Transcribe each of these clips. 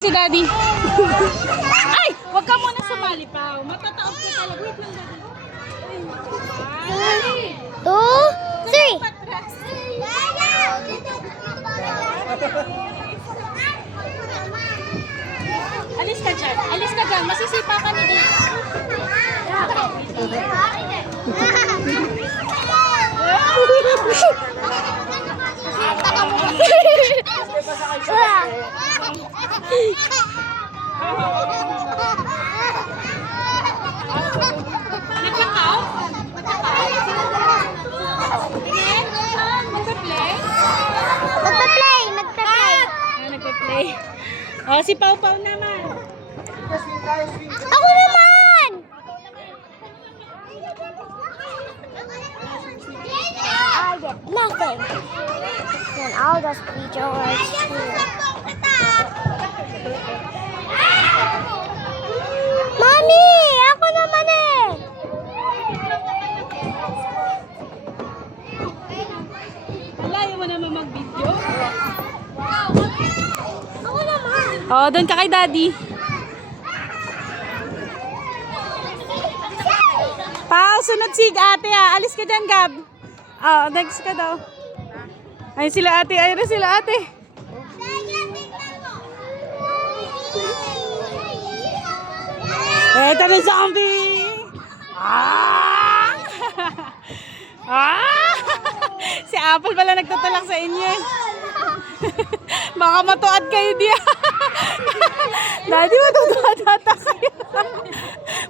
Si Daddy. Ay! Huwag ka muna sumali pa. Matataob ka talaga. Wait lang, Daddy. 2, 3. Alis ka dyan. Alis ka dyan. Masisipa ka na dito. Nagkakaw? Tingin? Magpa-play? Nagpa-play. Oh, si Pau Pau naman. Ako naman! I get nothing. Then I'll just be George. Mami! Ako naman eh! Malayo mo naman mag-video. Ako naman! Oh, doon ka kay Daddy. Pau, sunod si ate ah. Alis ka dyan, Gab. Oh, next ka daw. Ay, sila ate. Ayun na sila ate. Eto na zombie! Ah! Ah! Si Apple pala nagtutulak sa inyo. Baka matuad kayo diya. Daddy, matutuad ata kayo.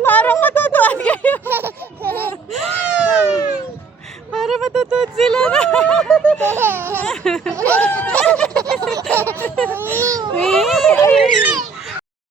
Parang matutuad kayo. Para matutuad sila na.